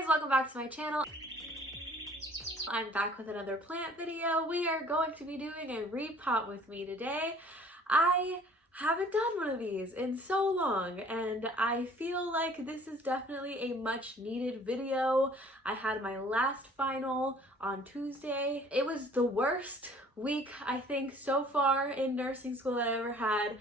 guys, welcome back to my channel. I'm back with another plant video. We are going to be doing a repot with me today. I haven't done one of these in so long and I feel like this is definitely a much needed video. I had my last final on Tuesday. It was the worst week I think so far in nursing school that I ever had.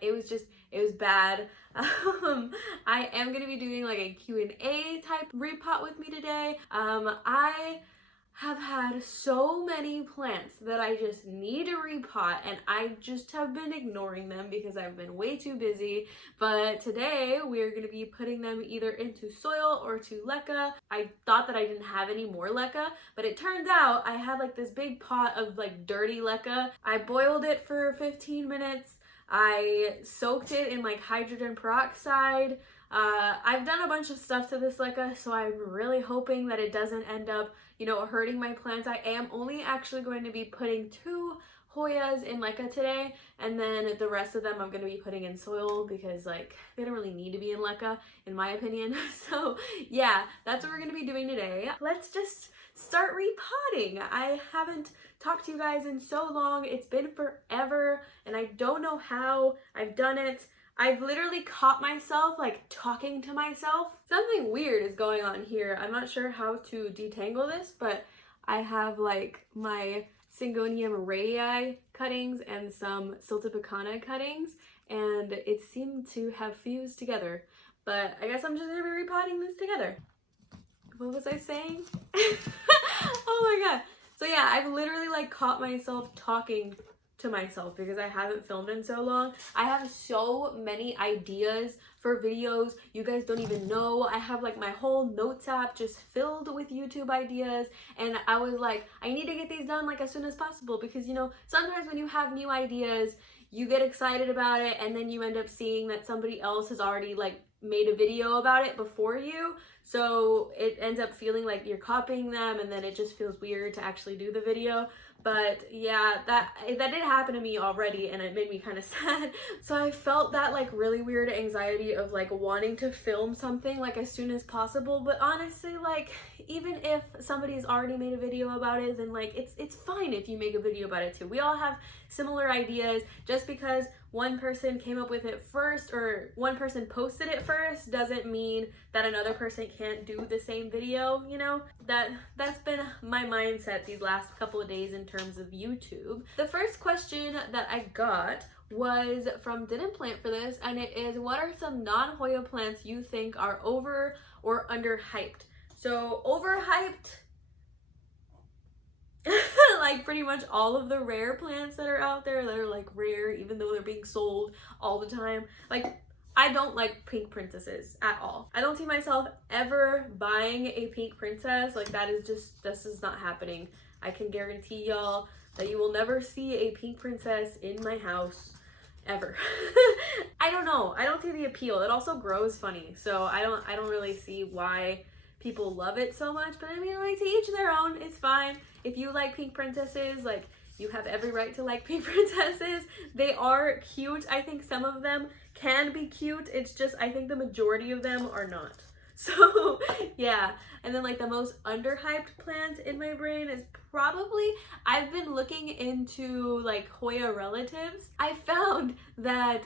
It was bad. I am going to be doing like a Q&A type repot with me today. I have had so many plants that I just need to repot and I just have been ignoring them because I've been way too busy. But today we're going to be putting them either into soil or to LECA. I thought that I didn't have any more LECA, but it turns out I had like this big pot of like dirty LECA. I boiled it for 15 minutes. I soaked it in like hydrogen peroxide. I've done a bunch of stuff to this LECA, so I'm really hoping that it doesn't end up, you know, hurting my plants. I am only actually going to be putting 2 Hoyas in LECA today, and then the rest of them I'm going to be putting in soil because like they don't really need to be in LECA in my opinion. So yeah, that's what we're going to be doing today. Let's just start repotting. I haven't talked to you guys in so long. It's been forever and I don't know how I've done it. I've literally caught myself like talking to myself. Something weird is going on here. I'm not sure how to detangle this, but I have like my Syngonium rayii cuttings and some siltepecana cuttings, and it seemed to have fused together. But I guess I'm just gonna be repotting this together. What was I saying? Oh my god. So yeah, I've literally like caught myself talking to myself because I haven't filmed in so long. I have so many ideas for videos. You guys don't even know. I have like my whole notes app just filled with YouTube ideas, and I was like, I need to get these done like as soon as possible because, you know, sometimes when you have new ideas, you get excited about it and then you end up seeing that somebody else has already like made a video about it before you. So it ends up feeling like you're copying them and then it just feels weird to actually do the video. But yeah, that did happen to me already and it made me kind of sad. So I felt that like really weird anxiety of like wanting to film something like as soon as possible. But honestly, like even if somebody's already made a video about it, then like it's fine if you make a video about it too. We all have similar ideas. Just because one person came up with it first or one person posted it first doesn't mean that another person can't do the same video, you know? That's been my mindset these last couple of days in terms of YouTube. The first question that I got was from Didn't Plant for this, and it is, what are some non-Hoya plants you think are over or underhyped? So overhyped, like pretty much all of the rare plants that are out there that are like rare even though they're being sold all the time. Like I don't like pink princesses at all. I don't see myself ever buying a pink princess. Like this is not happening. I can guarantee y'all that you will never see a pink princess in my house ever. I don't know. I don't see the appeal. It also grows funny. So I don't really see why people love it so much, but I mean, like, to each their own. It's fine. If you like pink princesses, like, you have every right to like pink princesses. They are cute. I think some of them can be cute. It's just, I think the majority of them are not. So, yeah. And then, like, the most underhyped plant in my brain is probably, I've been looking into, like, Hoya relatives. I found that,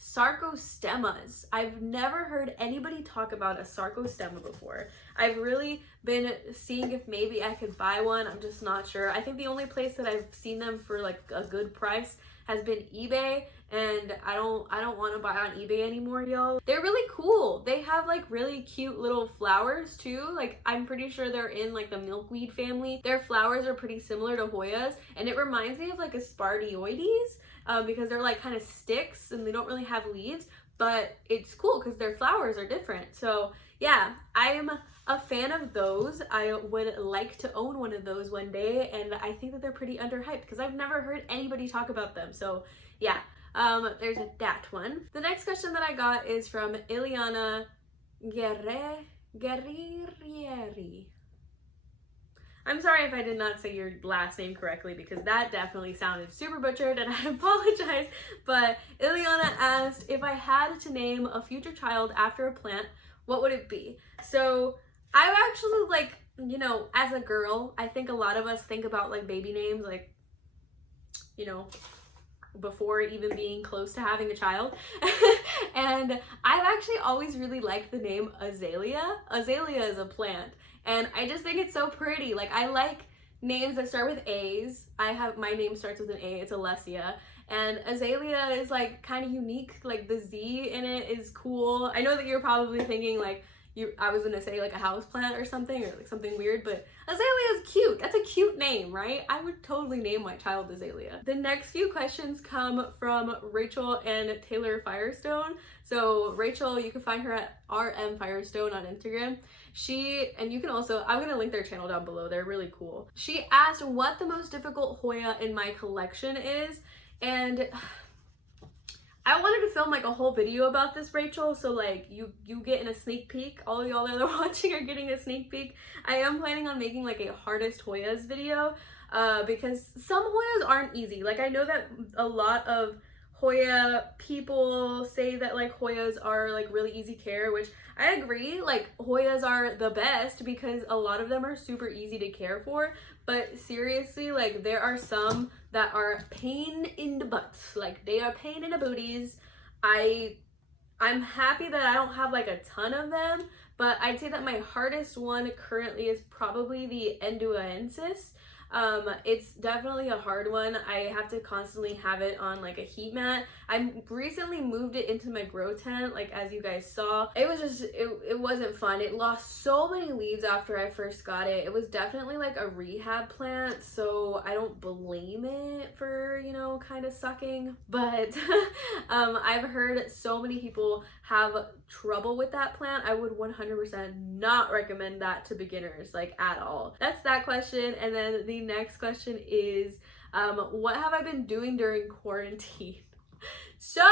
sarcostemas. I've never heard anybody talk about a sarcostema before. I've really been seeing if maybe I could buy one. I'm just not sure. I think the only place that I've seen them for like a good price has been eBay, and I don't want to buy on eBay anymore, y'all. They're really cool. They have like really cute little flowers too. Like I'm pretty sure they're in like the milkweed family. Their flowers are pretty similar to Hoya's, and it reminds me of like Aspardioides. Because they're like kind of sticks and they don't really have leaves, but it's cool because their flowers are different. So yeah, I am a fan of those. I would like to own one of those one day, and I think that they're pretty underhyped because I've never heard anybody talk about them. So yeah, there's that one. The next question that I got is from Ileana Guerrieri. I'm sorry if I did not say your last name correctly because that definitely sounded super butchered and I apologize. But Ileana asked, if I had to name a future child after a plant, what would it be? So I actually, like, you know, as a girl, I think a lot of us think about like baby names, like, you know, before even being close to having a child. And I've actually always really liked the name Azalea. Azalea is a plant, and I just think it's so pretty. Like, I like names that start with A's. My name starts with an A, it's Alessia. And Azalea is like kind of unique, like the Z in it is cool. I know that you're probably thinking like, I was gonna say like a house plant or something, or like something weird, but Azalea is cute. That's a cute name, right? I would totally name my child Azalea. The next few questions come from Rachel and Taylorfirestone. So Rachel, you can find her at rmfirestone on Instagram. And you can also, I'm gonna link their channel down below. They're really cool. She asked what the most difficult Hoya in my collection is, and I wanted to film like a whole video about this, Rachel, so like you get in a sneak peek. All of y'all that are watching are getting a sneak peek. I am planning on making like a hardest Hoyas video because some Hoyas aren't easy. Like, I know that a lot of Hoya people say that like Hoyas are like really easy care, which I agree. Like, Hoyas are the best because a lot of them are super easy to care for, but seriously, like, there are some that are pain in the butts. Like, they are pain in the booties. I'm happy that I don't have like a ton of them, but I'd say that my hardest one currently is probably the Enduensis. It's definitely a hard one. I have to constantly have it on like a heat mat. I recently moved it into my grow tent, like as you guys saw. It was just, it wasn't fun. It lost so many leaves after I first got it. It was definitely like a rehab plant, so I don't blame it for, you know, kind of sucking. But I've heard so many people have trouble with that plant. I would 100% not recommend that to beginners, like at all. That's that question. And then the next question is, what have I been doing during quarantine? So,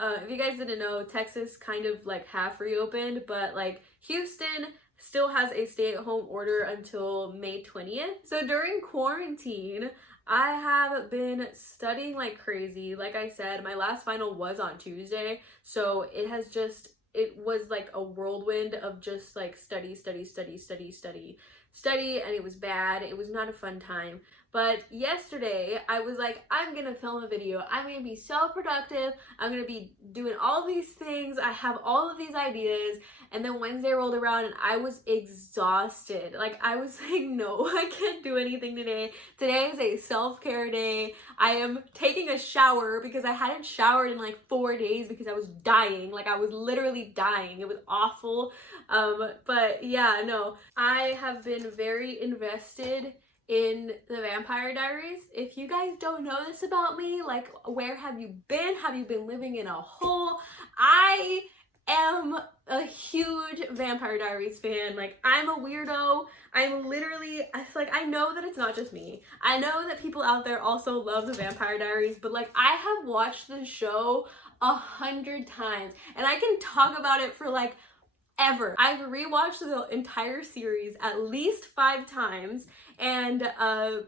if you guys didn't know, Texas kind of like half reopened, but like Houston still has a stay-at-home order until May 20th. So during quarantine, I have been studying like crazy. Like I said, my last final was on Tuesday, so it was like a whirlwind of just like study, and it was bad. It was not a fun time. But yesterday I was like, I'm gonna film a video. I'm gonna be so productive. I'm gonna be doing all these things. I have all of these ideas. And then Wednesday rolled around and I was exhausted. Like, I was like, no, I can't do anything today. Today is a self-care day. I am taking a shower because I hadn't showered in like 4 days because I was dying. Like, I was literally dying. It was awful. But yeah, no, I have been very invested in the Vampire Diaries. If you guys don't know this about me, like, where have you been? Have you been living in a hole? I am a huge Vampire Diaries fan. Like, I'm a weirdo. I'm literally, I know that it's not just me. I know that people out there also love the Vampire Diaries, but like, I have watched the show 100 times and I can talk about it for like ever. I've rewatched the entire series at least 5 times, and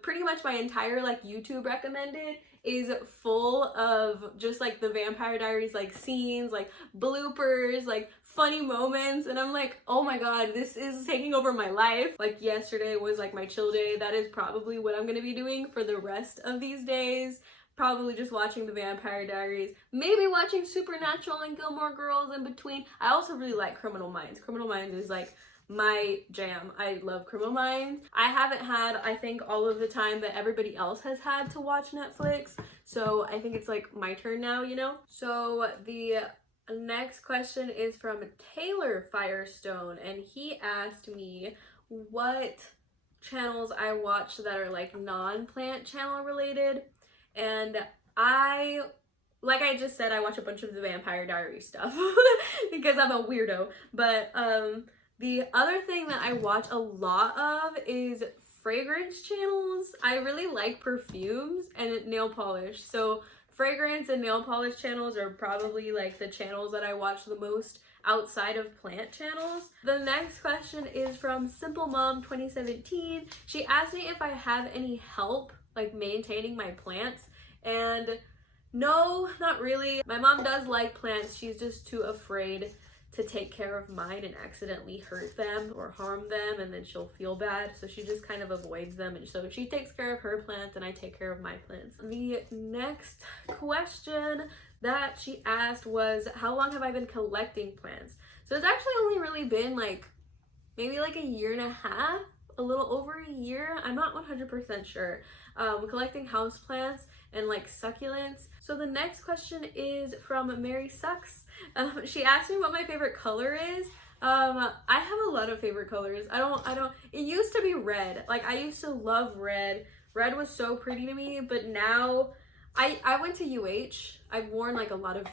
pretty much my entire like YouTube recommended is full of just like the Vampire Diaries like scenes, like bloopers, like funny moments, and I'm like, oh my god, this is taking over my life. Like, yesterday was like my chill day. That is probably what I'm gonna be doing for the rest of these days. Probably just watching the Vampire Diaries, maybe watching Supernatural and Gilmore Girls in between. I also really like Criminal Minds. Criminal Minds is like my jam. I love Criminal Minds. I haven't had, I think, all of the time that everybody else has had to watch Netflix, so I think it's like my turn now, you know? So the next question is from Taylorfirestone, and he asked me what channels I watch that are like non-plant channel related. And like I just said, I watch a bunch of the Vampire Diaries stuff because I'm a weirdo. But the other thing that I watch a lot of is fragrance channels. I really like perfumes and nail polish. So fragrance and nail polish channels are probably like the channels that I watch the most outside of plant channels. The next question is from Simple Mom 2017. She asked me if I have any help like maintaining my plants, and no, not really. My mom does like plants, she's just too afraid to take care of mine and accidentally hurt them or harm them, and then she'll feel bad. So she just kind of avoids them, and so she takes care of her plants and I take care of my plants. The next question that she asked was, how long have I been collecting plants? So it's actually only really been like maybe like a year and a half, a little over a year. I'm not 100% sure. Collecting houseplants and like succulents. So the next question is from Mary Sucks. She asked me what my favorite color is. I have a lot of favorite colors. It used to be red. Like I used to love red. Red was so pretty to me, but now I went to UH. I've worn like a lot of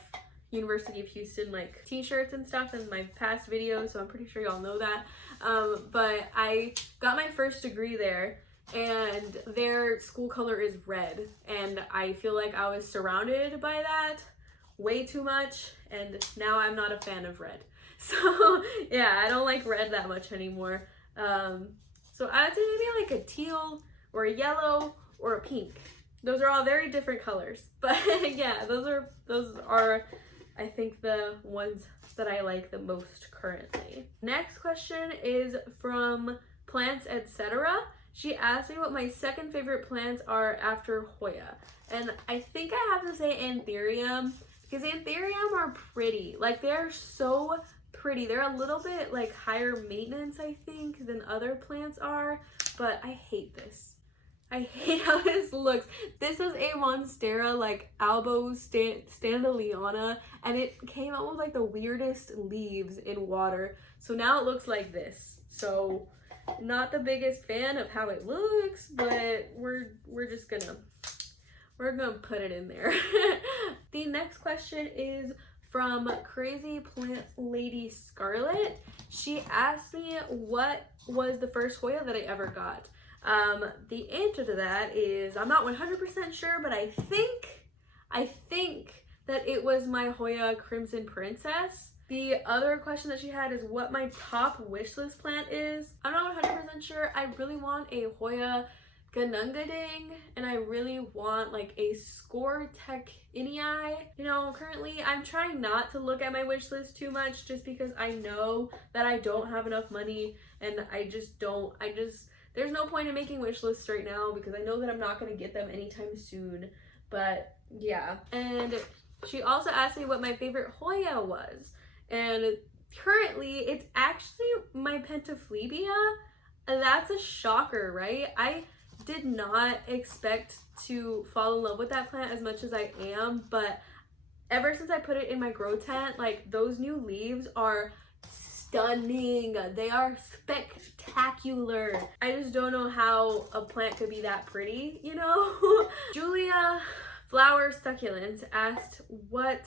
University of Houston like t-shirts and stuff in my past videos, so I'm pretty sure y'all know that. But I got my first degree there, and their school color is red, and I feel like I was surrounded by that way too much, and now I'm not a fan of red. So yeah, I don't like red that much anymore. So I would say maybe like a teal or a yellow or a pink. Those are all very different colors, but yeah, those are I think the ones that I like the most currently. Next question is from Plants Etc. She asked me what my second favorite plants are after Hoya. And I think I have to say Anthurium, because Anthurium are pretty. Like they're so pretty. They're a little bit like higher maintenance, I think, than other plants are, but I hate this. I hate how this looks. This is a Monstera like standyleana, and it came out with like the weirdest leaves in water. So now it looks like this. So not the biggest fan of how it looks, but we're gonna put it in there. The next question is from Crazy Plant Lady Scarlet. She asked me what was the first Hoya that I ever got. The answer to that is I'm not 100% sure, but I think that it was my Hoya Crimson Princess. The other question that she had is what my top wish list plant is. I'm not 100% sure. I really want a Hoya Ganungading, and I really want like a Scortecanii. You know, currently I'm trying not to look at my wish list too much, just because I know that I don't have enough money, and there's no point in making wish lists right now because I know that I'm not going to get them anytime soon. But yeah. And she also asked me what my favorite Hoya was. And currently it's actually my Penthophlebia. That's a shocker, right? I did not expect to fall in love with that plant as much as I am, but ever since I put it in my grow tent, like those new leaves are stunning. They are spectacular. I just don't know how a plant could be that pretty, you know? Julia Flower Succulents asked what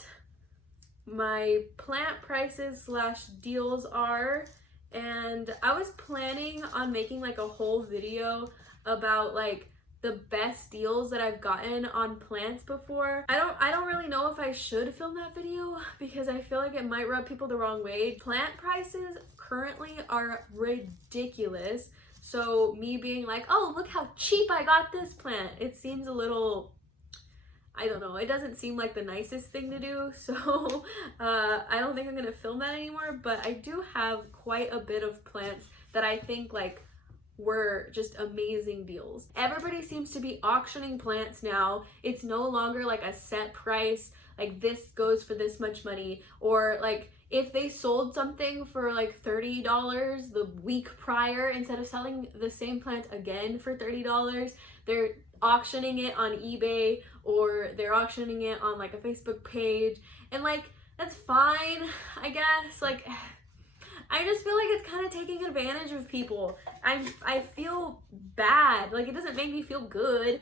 my plant prices / deals are, and I was planning on making like a whole video about like the best deals that I've gotten on plants before. I don't really know if I should film that video because I feel like it might rub people the wrong way. Plant prices currently are ridiculous. So me being like, oh, look how cheap I got this plant, it seems a little, I don't know, it doesn't seem like the nicest thing to do. So I don't think I'm gonna film that anymore, but I do have quite a bit of plants that I think like were just amazing deals. Everybody seems to be auctioning plants now. It's no longer like a set price, like this goes for this much money, or like if they sold something for like $30 the week prior, instead of selling the same plant again for $30, they're auctioning it on eBay, or they're auctioning it on like a Facebook page, and like that's fine, I guess. Like I just feel like it's kind of taking advantage of people. I feel bad. Like it doesn't make me feel good.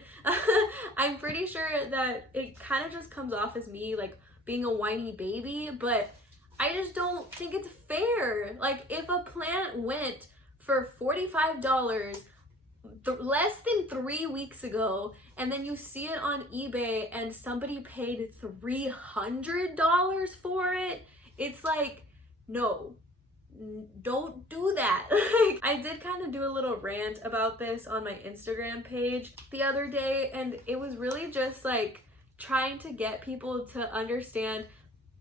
I'm pretty sure that it kind of just comes off as me like being a whiny baby, but I just don't think it's fair. Like if a plant went for $45 less than 3 weeks ago, and then you see it on eBay and somebody paid $300 for it, it's like, no, don't do that. I did kind of do a little rant about this on my Instagram page the other day, and it was really just like trying to get people to understand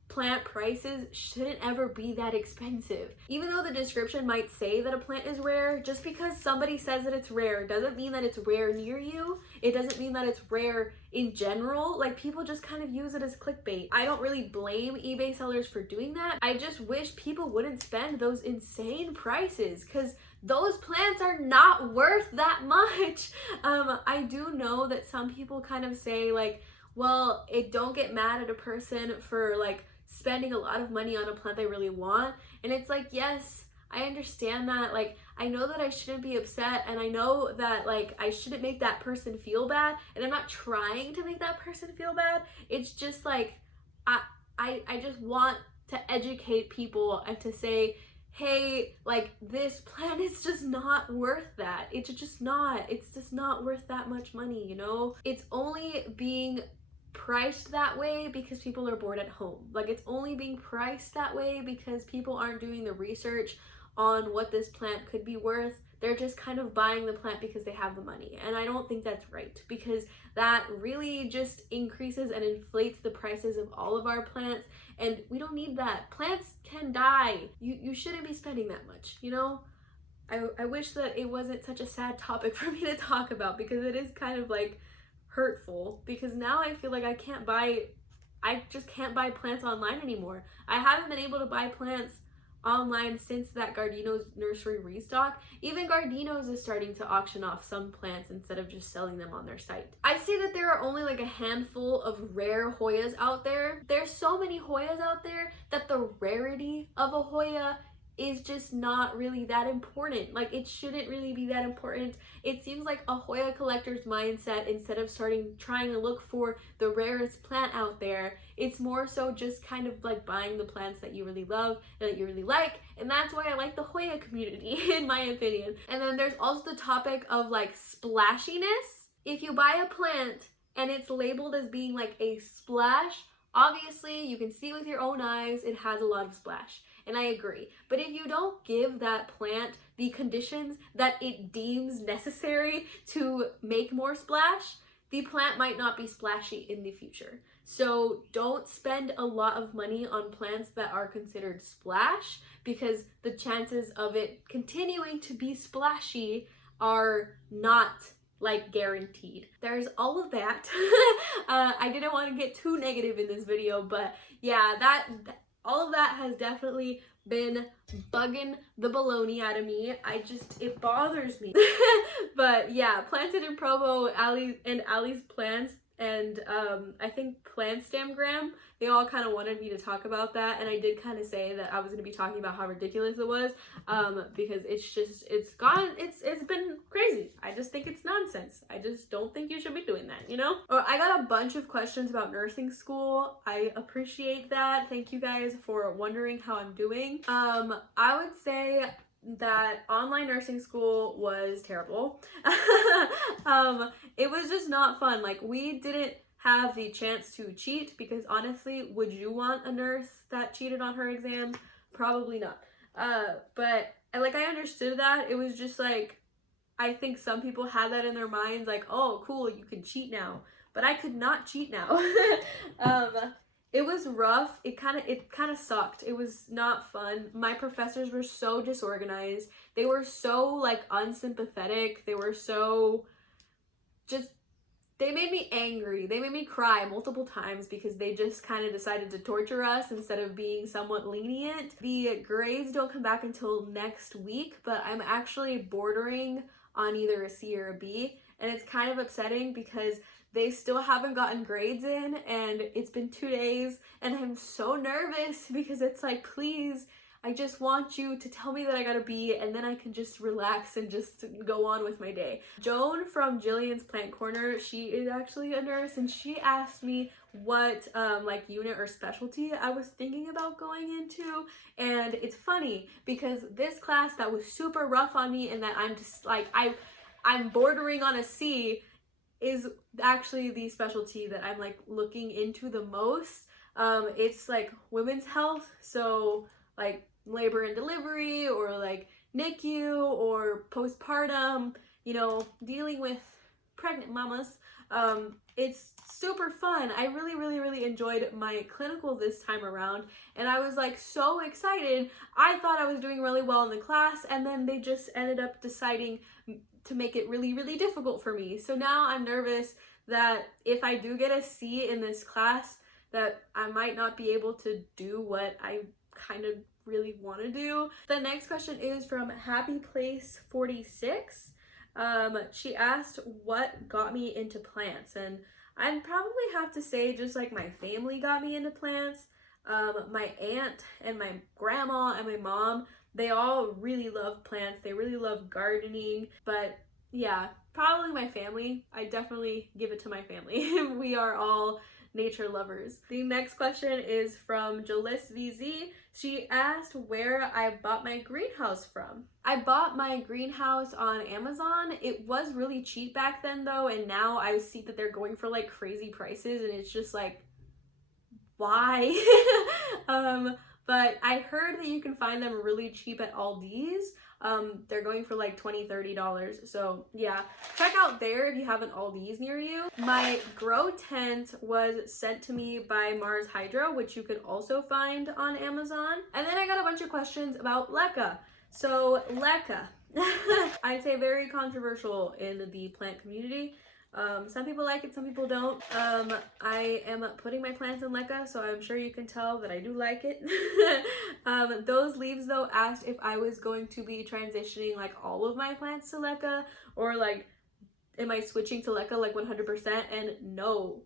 plant prices shouldn't ever be that expensive. Even though the description might say that a plant is rare, just because somebody says that it's rare doesn't mean that it's rare near you. It doesn't mean that it's rare in general. Like, people just kind of use it as clickbait. I don't really blame eBay sellers for doing that. I just wish people wouldn't spend those insane prices, because those plants are not worth that much. I do know that some people kind of say like, well, don't get mad at a person for like spending a lot of money on a plant they really want. And it's like, yes, I understand that. Like, I know that I shouldn't be upset, and I know that like I shouldn't make that person feel bad, and I'm not trying to make that person feel bad. It's just like I just want to educate people and to say, hey, like, this plant is just not worth that. It's just not worth that much money, you know? It's only being priced that way because people are bored at home. Like, it's only being priced that way because people aren't doing the research on what this plant could be worth. They're just kind of buying the plant because they have the money. And I don't think that's right, because that really just increases and inflates the prices of all of our plants, and we don't need that. Plants can die. You shouldn't be spending that much, you know? I wish that it wasn't such a sad topic for me to talk about, because it is kind of like hurtful, because now I feel like I just can't buy plants online anymore. I haven't been able to buy plants online since that Gardino's nursery restock. Even Gardino's is starting to auction off some plants instead of just selling them on their site. I see that there are only like a handful of rare Hoyas out there. There's so many Hoyas out there that the rarity of a Hoya is just not really that important. Like, it shouldn't really be that important. It seems like a Hoya collector's mindset, instead of trying to look for the rarest plant out there, it's more so just kind of like buying the plants that you really love and that you really like. And that's why I like the Hoya community, in my opinion. And then there's also the topic of like splashiness. If you buy a plant and it's labeled as being like a splash, obviously you can see with your own eyes it has a lot of splash. And I agree. But if you don't give that plant the conditions that it deems necessary to make more splash, the plant might not be splashy in the future. So don't spend a lot of money on plants that are considered splash, because the chances of it continuing to be splashy are not like guaranteed. There's all of that. I didn't want to get too negative in this video, but yeah, all of that has definitely been bugging the baloney out of me. It bothers me. But yeah, Planted in Provo, Alisplants, and I think Plantstamgram, they all kind of wanted me to talk about that, and I did kind of say that I was going to be talking about how ridiculous it was, because it's been crazy. I just think it's nonsense. I just don't think you should be doing that, you know? Or I got a bunch of questions about nursing school. I appreciate that. Thank you guys for wondering how I'm doing. I would say that online nursing school was terrible. It was just not fun. Like, we didn't have the chance to cheat, because honestly, would you want a nurse that cheated on her exam? Probably not. But I understood that. It was just like, I think some people had that in their minds, like, oh cool, you can cheat now. But I could not cheat now. It was rough. It kind of sucked. It was not fun. My professors were so disorganized. They were so like unsympathetic. They were so they made me angry. They made me cry multiple times, because they just kind of decided to torture us instead of being somewhat lenient. The grades don't come back until next week, but I'm actually bordering on either a C or a B, and it's kind of upsetting because they still haven't gotten grades in, and it's been 2 days, and I'm so nervous, because it's like, please, I just want you to tell me that I got a B, and then I can just relax and just go on with my day. Joan from Jillian's Plant Corner, she is actually a nurse, and she asked me what like unit or specialty I was thinking about going into. And it's funny, because this class that was super rough on me and that I'm just like, I'm bordering on a C, is actually the specialty that I'm like looking into the most. It's like women's health, so like labor and delivery, or like NICU, or postpartum, you know, dealing with pregnant mamas. It's super fun. I really enjoyed my clinical this time around, and I was like so excited. I thought I was doing really well in the class, and then they just ended up deciding to make it really difficult for me. So now I'm nervous that if I do get a C in this class, that I might not be able to do what I kind of really want to do. The next question is from Happy Place 46. She asked what got me into plants, and I'd probably have to say just like my family got me into plants. My aunt and my grandma and my mom, they all really love plants. They really love gardening, but yeah, probably my family. I definitely give it to my family. We are all nature lovers. The next question is from Jalissa VZ. She asked where I bought my greenhouse from. I bought my greenhouse on Amazon. It was really cheap back then though, and now I see that they're going for like crazy prices, and it's just like, why? But I heard that you can find them really cheap at Aldi's. They're going for like $20-$30. So yeah, check out there if you have an Aldi's near you. My grow tent was sent to me by Mars Hydro, which you can also find on Amazon. And then I got a bunch of questions about LECA. So LECA, I'd say very controversial in the plant community. Some people like it, some people don't. I am putting my plants in LECA, so I'm sure you can tell that I do like it. Those leaves though asked if I was going to be transitioning like all of my plants to LECA, or like am I switching to LECA like 100%, and no.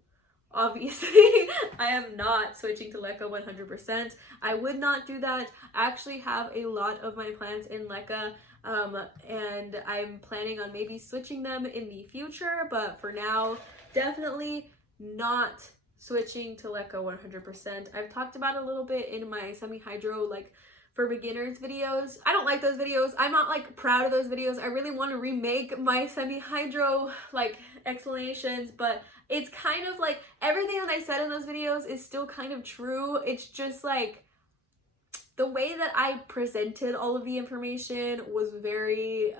Obviously, I am not switching to LECA 100%. I would not do that. I actually have a lot of my plants in LECA, and I'm planning on maybe switching them in the future, but for now, definitely not switching to LECA 100%. I've talked about it a little bit in my semi-hydro like for beginners videos. I don't like those videos. I'm not like proud of those videos. I really want to remake my semi-hydro like explanations, but it's kind of like everything that I said in those videos is still kind of true. It's just like the way that I presented all of the information was very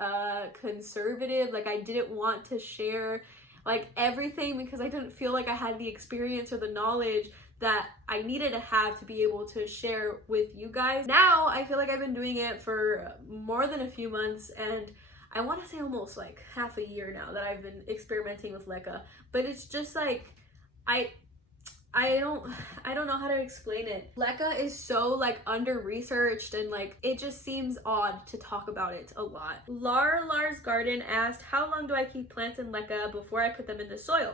conservative. Like I didn't want to share like everything because I didn't feel like I had the experience or the knowledge that I needed to have to be able to share with you guys. Now I feel like I've been doing it for more than a few months, and I want to say almost like half a year now that I've been experimenting with LECA, but it's just like I don't know how to explain it. LECA is so like under researched, and like it just seems odd to talk about it a lot. Lars Garden asked, how long do I keep plants in LECA before I put them in the soil?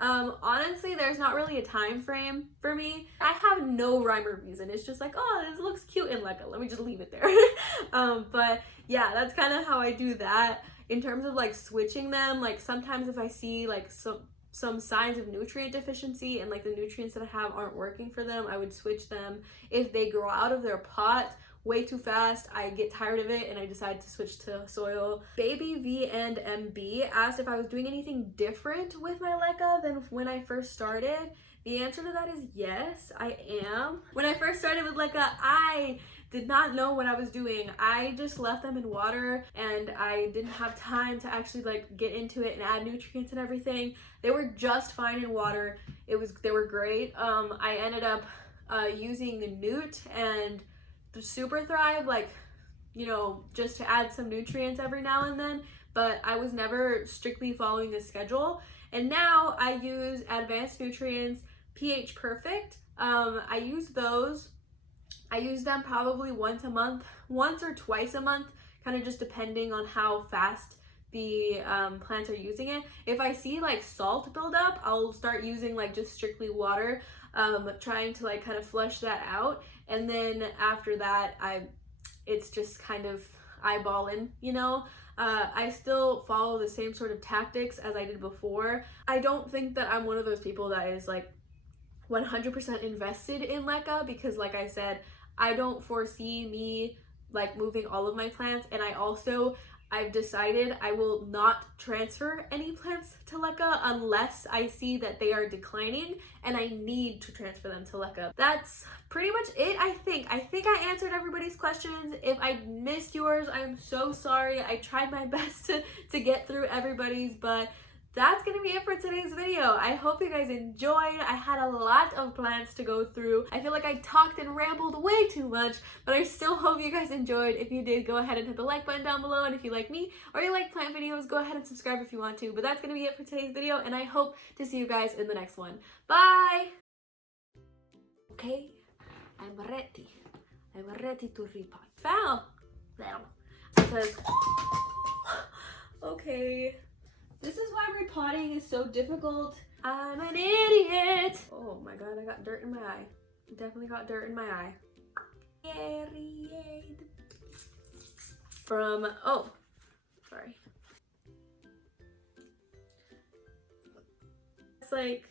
Honestly, there's not really a time frame for me. I have no rhyme or reason. It's just like, oh, this looks cute in LECA. Let me just leave it there. But yeah, that's kind of how I do that. In terms of like switching them, like sometimes if I see like some signs of nutrient deficiency and like the nutrients that I have aren't working for them, I would switch them. If they grow out of their pot way too fast, I get tired of it and I decide to switch to soil. Baby V and MB asked if I was doing anything different with my LECA than when I first started. The answer to that is yes, I am. When I first started with LECA, I did not know what I was doing. I just left them in water and I didn't have time to actually like get into it and add nutrients and everything. They were just fine in water. They were great. I ended up using the Newt and the Super Thrive, like, you know, just to add some nutrients every now and then, but I was never strictly following a schedule. And now I use Advanced Nutrients, pH Perfect. I use those. I use them probably once or twice a month, kind of just depending on how fast the plants are using it. If I see like salt build up, I'll start using like just strictly water, trying to like kind of flush that out. And then after that, it's just kind of eyeballing, you know. I still follow the same sort of tactics as I did before. I don't think that I'm one of those people that is like 100% invested in LECA, because like I said, I don't foresee me like moving all of my plants, and I've decided I will not transfer any plants to LECA unless I see that they are declining and I need to transfer them to LECA. That's pretty much it, I think. I answered everybody's questions. If I missed yours, I'm so sorry. I tried my best to get through everybody's, but that's gonna be it for today's video. I hope you guys enjoyed. I had a lot of plants to go through. I feel like I talked and rambled way too much, but I still hope you guys enjoyed. If you did, go ahead and hit the like button down below, and if you like me or you like plant videos, go ahead and subscribe if you want to. But that's gonna be it for today's video, and I hope to see you guys in the next one. Bye! Okay, I'm ready. I'm ready to repot. Foul! Because, okay, this is why repotting is so difficult. I'm an idiot. Oh my god, I got dirt in my eye. Definitely got dirt in my eye. From, oh, sorry. It's like,